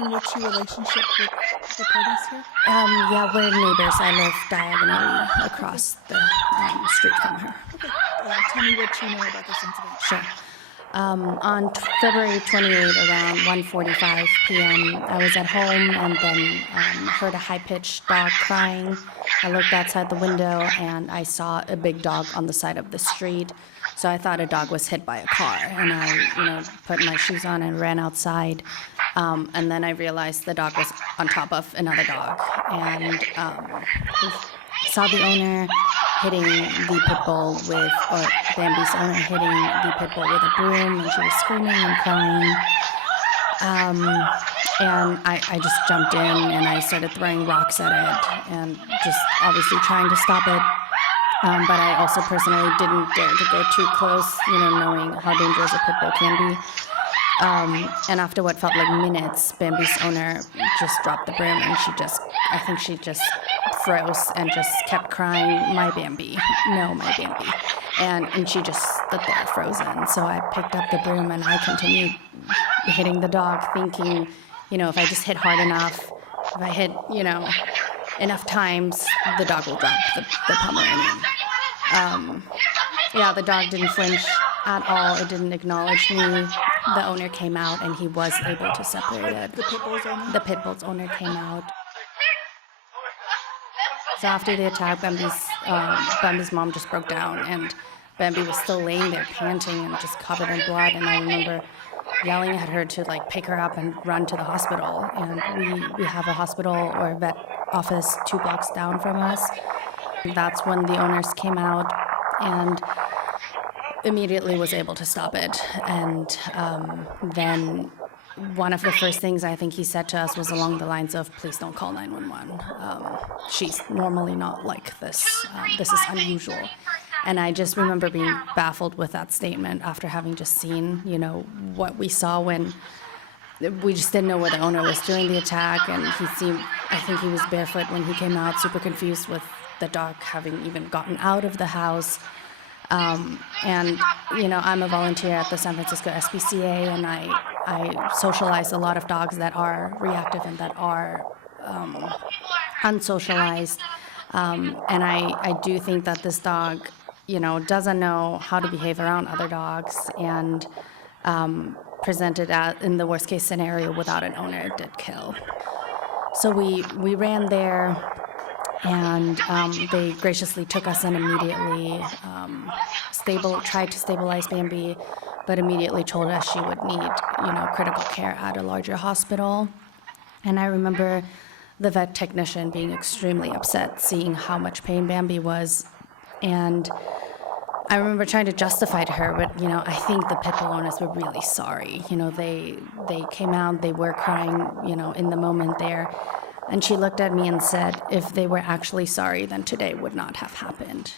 And what's your relationship with the parties here? Yeah, we're neighbors. I live diagonally across the street from her. Okay. Tell me what you know about this incident. Sure. On February 28, around 1:45 p.m., I was at home and then heard a high-pitched dog crying. I looked outside the window and I saw a big dog on the side of the street. So I thought a dog was hit by a car, and I, put my shoes on and ran outside. And then I realized the dog was on top of another dog, and saw the owner hitting the pit bull or Bambi's owner hitting the pit bull with a broom, and she was screaming and crying. And I just jumped in and I started throwing rocks at it and just obviously trying to stop it. But I also personally didn't dare to go too close, knowing how dangerous a pit bull can be. And after what felt like minutes, Bambi's owner just dropped the broom and I think she just froze and just kept crying, "My Bambi, no, my Bambi." And she just stood there frozen. So I picked up the broom and I continued hitting the dog, thinking, if I just hit hard enough, if I hit, enough times, the dog will drop the Pomeranian. The dog didn't flinch at all. It didn't acknowledge me. The owner came out and he was able to separate it. The pit bull's owner? The pit bull's owner came out. So after the attack, Bambi's mom just broke down, and Bambi was still laying there panting and just covered in blood. And I remember yelling at her to pick her up and run to the hospital. And we have a hospital or vet office 2 blocks down from us. That's when the owners came out and immediately was able to stop it. And then one of the first things I think he said to us was along the lines of, "Please don't call 911. She's normally not like this. This is unusual." And I just remember being baffled with that statement after having just seen, what we saw when we just didn't know where the owner was during the attack. And I think he was barefoot when he came out, super confused with the dog having even gotten out of the house. And I'm a volunteer at the San Francisco SPCA, and I socialize a lot of dogs that are reactive and that are unsocialized. And I do think that this dog, doesn't know how to behave around other dogs, and presented in the worst case scenario without an owner, it did kill. So we ran there, and they graciously took us in immediately, tried to stabilize Bambi, but immediately told us she would need, critical care at a larger hospital. And I remember the vet technician being extremely upset, seeing how much pain Bambi was. And I remember trying to justify to her, but, I think the pit bull owners were really sorry. They came out, they were crying, in the moment there. And she looked at me and said, if they were actually sorry, then today would not have happened.